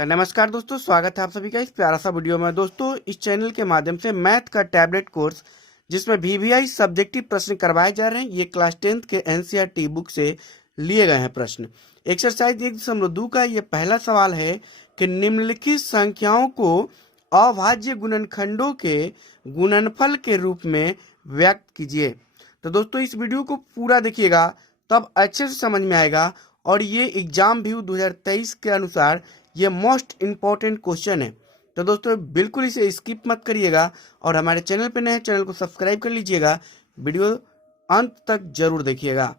तो नमस्कार दोस्तों, स्वागत है आप सभी का इस प्यारा सा वीडियो में। दोस्तों, इस चैनल के माध्यम से मैथ का टैबलेट कोर्स जिसमें वीवीआई सब्जेक्टिव प्रश्न करवाए जा रहे हैं, ये क्लास 10th के एनसीईआरटी बुक से लिए गए हैं प्रश्न। एक्सरसाइज 1.2 का ये पहला सवाल है कि निम्नलिखित संख्याओं को अभाज्य गुणनखंडों के गुणनफल के रूप में व्यक्त कीजिए। तो दोस्तों, इस वीडियो को पूरा देखिएगा, तब अच्छे से समझ में आएगा। और ये एग्जाम व्यू 2023 के अनुसार ये मोस्ट इम्पॉर्टेंट क्वेश्चन है। तो दोस्तों, बिल्कुल इसे स्किप मत करिएगा और हमारे चैनल पे नए चैनल को सब्सक्राइब कर लीजिएगा। वीडियो अंत तक जरूर देखिएगा।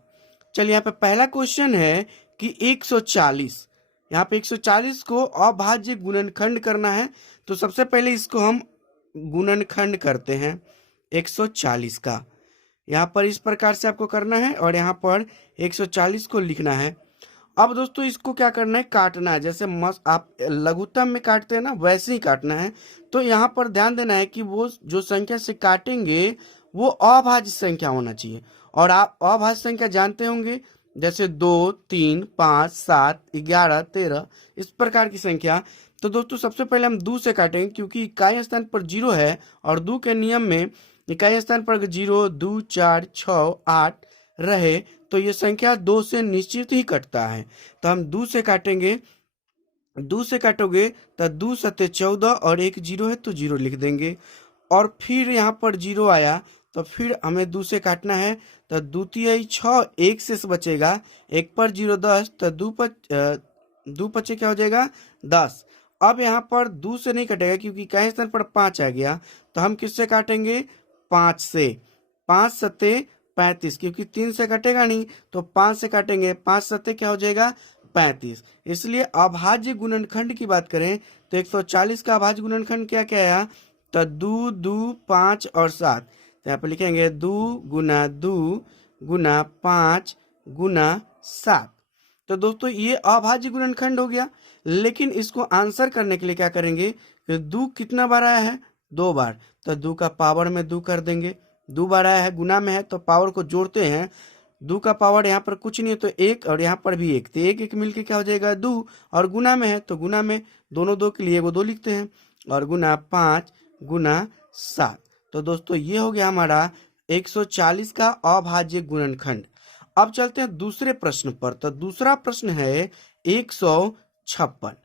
चलिए, यहाँ पे पहला क्वेश्चन है कि 140, यहाँ पे 140 को अभाज्य गुणनखंड करना है। तो सबसे पहले इसको हम गुणनखंड करते हैं 140 का। यहाँ पर इस प्रकार से आपको करना है और यहाँ पर 140 को लिखना है। अब दोस्तों, इसको क्या करना है, काटना है। जैसे आप लघुत्तम में काटते हैं ना, वैसे ही काटना है। तो यहाँ पर ध्यान देना है कि वो जो संख्या से काटेंगे वो अभाज्य संख्या होना चाहिए। और आप अभाज्य संख्या जानते होंगे, जैसे 2, 3, 5, 7, 11, 13, इस प्रकार की संख्या। तो दोस्तों, सबसे पहले हम 2 से काटेंगे, क्योंकि इकाई स्थान पर 0 है और 2 के नियम में इकाई स्थान पर 0, 2, 4, 6, 8 रहे तो ये संख्या 2 से निश्चित ही कटता है। तो हम 2 से काटेंगे। 2 से काटोगे तो 2 सत्ते 14 और एक 0 है तो 0 लिख देंगे। और फिर यहाँ पर 0 आया तो फिर हमें 2 से काटना है। तो 2 तिहाई 6, एक शेष बचेगा, एक पर 0 10, तो 2 पचे क्या हो जाएगा 10। अब यहाँ पर 2 से नहीं कटेगा, क्योंकि इकाई स्थान पर 5 आ गया। तो हम किससे काटेंगे, 5 से। 5 सत्ते 35, क्योंकि 3 से कटेगा नहीं तो 5 से काटेंगे। 5 सत्ते क्या हो जाएगा 35। इसलिए अभाज्य गुणनखंड की बात करें तो 140 का अभाज्य गुणनखंड क्या क्या आया, तो 2, 2, 5 और 7। तो यहाँ पे लिखेंगे 2 गुना 2 गुना 5 गुना 7। तो दोस्तों, ये अभाज्य गुणनखंड हो गया। लेकिन इसको आंसर करने के लिए क्या करेंगे कि 2 कितना बार आया है, 2 बार। तो 2 का पावर में 2 कर देंगे। 2 बार आया है, गुना में है तो पावर को जोड़ते हैं। 2 का पावर यहाँ पर कुछ नहीं है तो 1, और यहाँ पर भी 1, तो 1 1 मिलके क्या हो जाएगा 2। और गुना में है तो गुना में दोनों 2 के लिए वो 2 लिखते हैं। और गुना 5 गुना 7। तो दोस्तों, ये हो गया हमारा 140 का अभाज्य गुणनखंड। अब चलते हैं दूसरे प्रश्न पर। तो दूसरा प्रश्न है 156।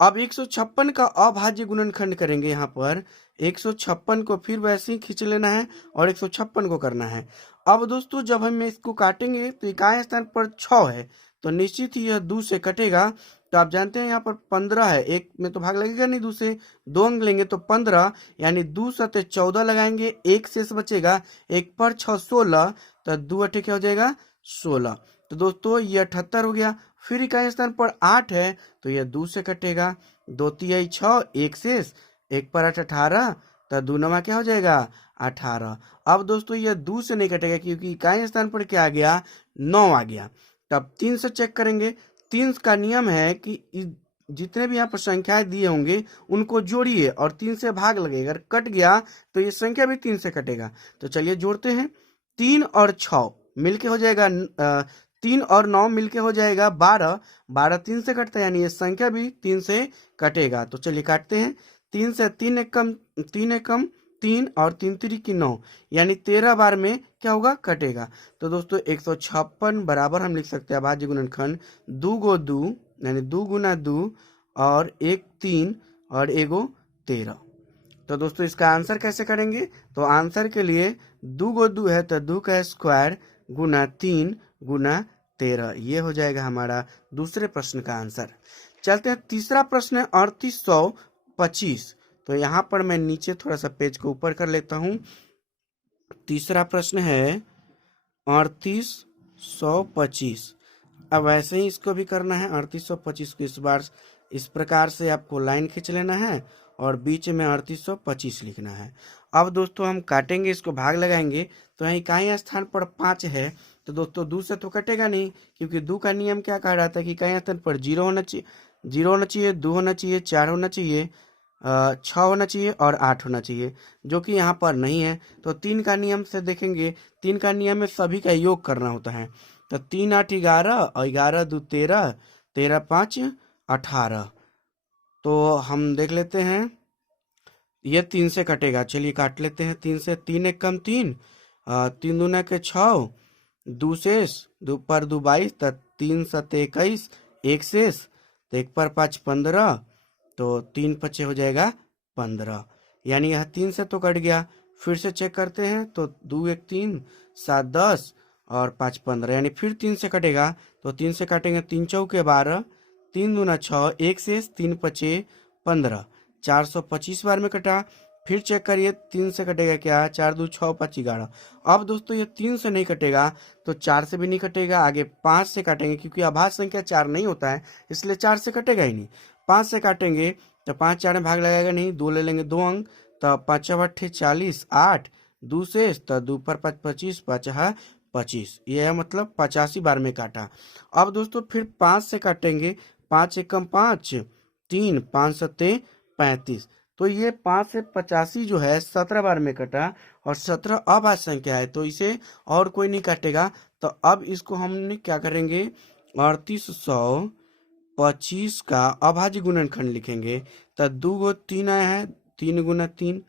अब 156 का अभाज्य गुणनखंड करेंगे। यहाँ पर 156 को फिर वैसे ही खींच लेना है और 156 को करना है। अब दोस्तों, जब हम इसको काटेंगे तो इकाई स्थान पर 6 है तो निश्चित ही यह 2 से कटेगा। तो आप जानते हैं यहाँ पर 15 है, एक में तो भाग लगेगा नहीं, 2 से 2 अंक लेंगे तो 15, यानी 2 सत्ते 14 लगाएंगे, एक शेष बचेगा, एक पर 6 16, तो 2 अठे क्या हो जाएगा 16। तो दोस्तों, ये 78 हो गया। फिर इकाई स्थान पर 8 है तो यह 2 से कटेगा। 2 तिहाई 6, एक शेष, एक पर 8 18, तो 2 नमा क्या हो जाएगा 18। अब दोस्तों, यह 2 से नहीं कटेगा, क्योंकि इकाई स्थान पर क्या आ गया 9 आ गया। तब 3 से चेक करेंगे। 3 का नियम है कि जितने भी यहाँ पर संख्याएं दिए होंगे उनको जोड़िए और 3 से भाग लगेगा। अगर कट गया तो ये संख्या भी 3 से कटेगा। तो चलिए जोड़ते हैं। 3 और 6 मिलके हो जाएगा 3 और 9 मिलके हो जाएगा 12। 12 3 से कटता है, यानी ये संख्या भी 3 से कटेगा। तो चलिए काटते हैं। 3 से 3 एकम 3 एकम 3 और 3 3 9, यानी 13 बार में क्या होगा कटेगा। तो दोस्तों, 156 बराबर हम लिख सकते हैं अभाज्य गुणनखंड 2 गो 2, यानी 2 गुना 2 और 1 3 और 1 13। तो दोस्तों, इसका आंसर कैसे करेंगे, तो आंसर के लिए 2 गो 2 है तो 2 का स्क्वायर गुना 3 गुना 13, ये हो जाएगा हमारा दूसरे प्रश्न का आंसर। चलते हैं तीसरा प्रश्न है 3825। तो यहाँ पर मैं नीचे थोड़ा सा पेज को ऊपर कर लेता हूँ। तीसरा प्रश्न है 3825। अब ऐसे ही इसको भी करना है। 3825 को इस बार इस प्रकार से आपको लाइन खींच लेना है और बीच में 3825 लिखना है। अब दोस्तों, हम काटेंगे, इसको भाग लगाएंगे। तो यहाँ इकाई स्थान पर 5 है तो दोस्तों 2 से तो कटेगा नहीं, क्योंकि 2 का नियम क्या कह रहा था कि इकाई स्थान पर 0 होना चाहिए, 0 होना चाहिए, 2 होना चाहिए, 4 होना चाहिए, 6 होना चाहिए और 8 होना चाहिए, जो कि यहाँ पर नहीं है। तो 3 का नियम से देखेंगे। 3 का नियम में सभी का योग करना होता है। तो 3 8 11 और 11 2 13, 13 5 18। तो हम देख लेते हैं, ये 3 से कटेगा, चलिए काट लेते हैं 3 से। 3 एक कम 3, 3 दूना के 6, दू शेष, दू पर दू 22, तो 3 सते 21, एक शेष, तो 1 पर 5 15, तो 3 पचे हो जाएगा 15, यानी यह 3 से तो कट गया। फिर से चेक करते हैं, तो 2 एक 3, 7 10 और 5 15, यानी फिर 3 से कटेगा, तो 3 से काटेंगे, 3 चौके 12, 3 दूना 6, एक शेष, 3 पचे 15, 425 बार में कटा। फिर चेक करिए 3 से कटेगा क्या, 4 दू 6 5 11। अब दोस्तों ये 3 से नहीं कटेगा तो 4 से भी नहीं कटेगा, आगे 5 से काटेंगे, क्योंकि अभाज्य संख्या 4 नहीं होता है, इसलिए 4 से कटेगा ही नहीं। 5 से काटेंगे तो 5 4 में भाग लगाएगा नहीं, 2 ले लेंगे 2 अंक, तो 5 8 40, 8 2 शेष, तो 2 पर 5 25, 5 है 25, यह है मतलब 85 बार में काटा। अब दोस्तों फिर 5 से काटेंगे, 5 एकम 5, 3 5 सत्ते 35, तो ये 5 से 85 जो है 17 बार में कटा, और 17 अभाज्य संख्या है तो इसे और कोई नहीं काटेगा। तो अब इसको हमने क्या करेंगे, 3825 का अभाज्य गुणनखंड लिखेंगे। तो 2 गो 3 आया है, 3 गुना 3,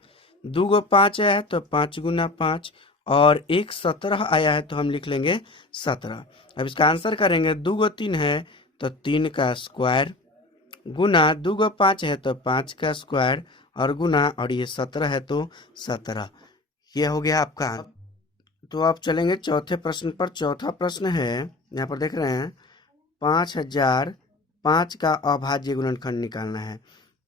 2 गो 5 आया है तो 5 गुना 5, और एक 17 आया है तो हम लिख लेंगे 17। अब इसका आंसर करेंगे, 2 गो 3 है तो 3 का स्क्वायर, गुना 2 गो 5 है तो 5 का स्क्वायर, और गुना, और ये 17 है तो 17। ये हो गया आपका। तो आप चलेंगे चौथे प्रश्न पर। चौथा प्रश्न है, यहाँ पर देख रहे हैं, 5005 का अभाज्य गुणनखंड निकालना है।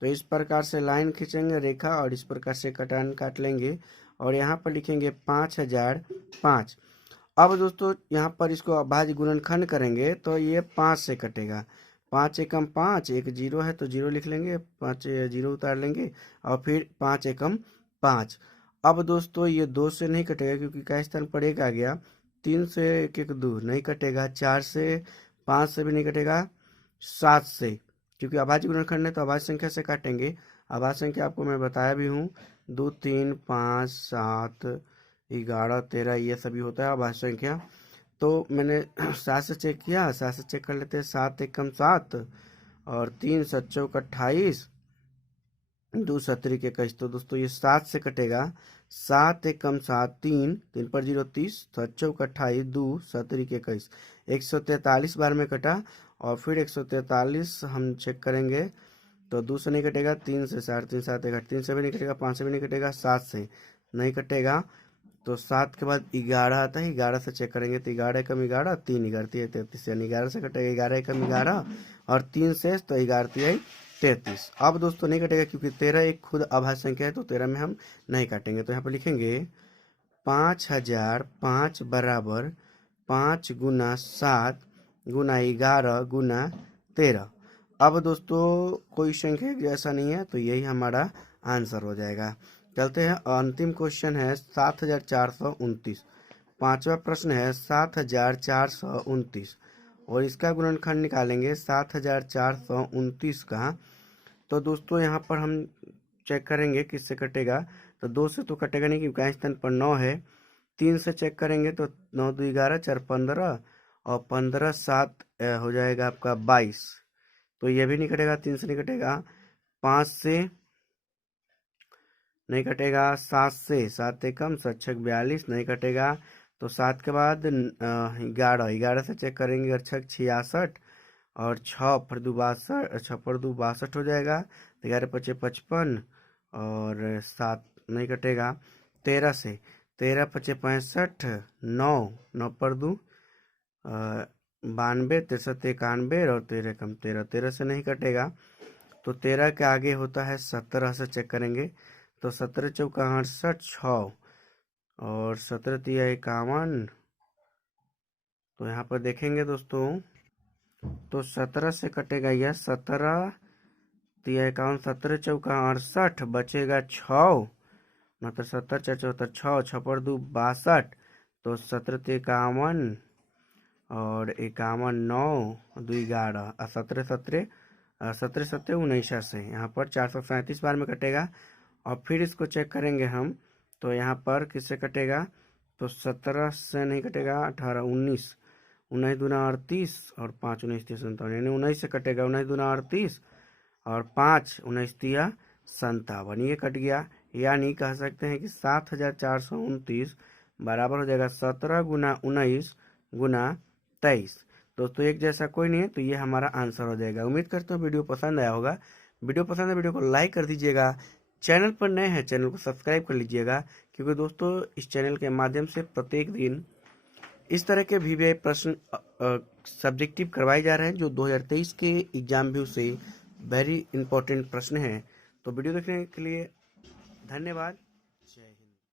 तो इस प्रकार से लाइन खींचेंगे रेखा, और इस प्रकार से कटान काट लेंगे, और यहाँ पर लिखेंगे 5005। अब दोस्तों यहाँ पर इसको अभाज्य गुणनखंड करेंगे तो ये 5 से कटेगा, 5 एकम 5, एक 0 है तो 0 लिख लेंगे, 5 0 उतार लेंगे, और फिर 5 एकम 5। अब दोस्तों ये 2 से नहीं कटेगा, क्योंकि का स्थान पर 1 आ गया। 3 से 1 1 2 नहीं कटेगा, 4 से 5 से भी नहीं कटेगा, 7 से, क्योंकि अभाज्य गुणनखंड है तो अभाज्य संख्या से काटेंगे। अभाज्य संख्या आपको मैं बताया भी हूँ, 2 3 5 7 11 13, ये सभी होता है अभाज्य संख्या। तो मैंने 7 से चेक किया, 7 से चेक कर लेते हैं, 7 एकम 7, और 3 7 चौक 28, 2 17 के 21। तो दोस्तों ये 7 से कटेगा, 7 एकम 7, 3 3 पर 0 30, 7 चौक 28, 2 17 के 21, 143 बार में कटा। और फिर 143 हम चेक करेंगे, तो 2 से नहीं कटेगा, 3 से, 4 3 7 1 3 से भी नहीं कटेगा, 5 से भी नहीं कटेगा, 7 से नहीं कटेगा। तो 7 के बाद 11 आता है, 11 से चेक करेंगे, तो 11 एकम 11, 3 11 33, यानी 11 से कटेगा, 11 एकम 11, और 3 शेष, तो 11 3 33। अब दोस्तों नहीं कटेगा, क्योंकि 13 एक खुद अभाज्य संख्या है, तो 13 में हम नहीं काटेंगे। तो यहाँ पर लिखेंगे 5005 बराबर 5 गुना 7 गुना 11 गुना 13। अब दोस्तों कोई संख्या जैसा नहीं है, तो यही हमारा आंसर हो जाएगा। चलते हैं, अंतिम क्वेश्चन है 7429। पांचवा प्रश्न है 7429, और इसका गुणनखंड निकालेंगे 7429 का। तो दोस्तों यहाँ पर हम चेक करेंगे किससे कटेगा, तो 2 से तो कटेगा नहीं, क्योंकि स्थान पर 9 है। 3 से चेक करेंगे, तो 9 2 11 4 15, और 15 7 हो जाएगा आपका 22, तो ये भी नहीं कटेगा, 3 से नहीं कटेगा। 5 से नहीं कटेगा, 7 से, 7 एकम 7 6 42 नहीं कटेगा। तो 7 के बाद 11 से चेक करेंगे, 6 66, और 6 पर 2 62, 6 पर 2 62 हो जाएगा, 11 5 55, और 7 नहीं कटेगा। 13 से, 13 5 65, 9 9 पर 2 92, 63 91, और 13 कम 13, 13 से नहीं कटेगा। तो 13 के आगे होता है 17 से चेक करेंगे, तो 17 चौका 68, 6, और 17 तिया 51। तो यहाँ पर देखेंगे दोस्तों, तो 17 से कटेगा यह, 17 तिया 51, 17 चौका 68, बचेगा 6, मतलब 70 4 74, 6 6 पर 2 62, तो 17 तिया 51, और 51 9 2 11, 17 17 17 17 19 से यहाँ पर 437 बार में कटेगा। और फिर इसको चेक करेंगे हम, तो यहाँ पर किससे कटेगा, तो 17 से नहीं कटेगा, 18 19 19 दूना 38, और 5 19 30 57, यानी 19 से कटेगा, 19 दूना 38, और 5 19 तिया 57, ये कट गया। यानी कह सकते हैं कि 7429 बराबर हो जाएगा 17 गुना 19 गुना 23। दोस्तों एक जैसा कोई नहीं है, तो ये हमारा आंसर हो जाएगा। उम्मीद करते हो वीडियो पसंद आया होगा। वीडियो पसंद है वीडियो को लाइक कर दीजिएगा। चैनल पर नए हैं चैनल को सब्सक्राइब कर लीजिएगा, क्योंकि दोस्तों इस चैनल के माध्यम से प्रत्येक दिन इस तरह के वीवीआई प्रश्न सब्जेक्टिव करवाए जा रहे हैं, जो 2023 के एग्जाम व्यू से वेरी इंपॉर्टेंट प्रश्न हैं। तो वीडियो देखने के लिए धन्यवाद।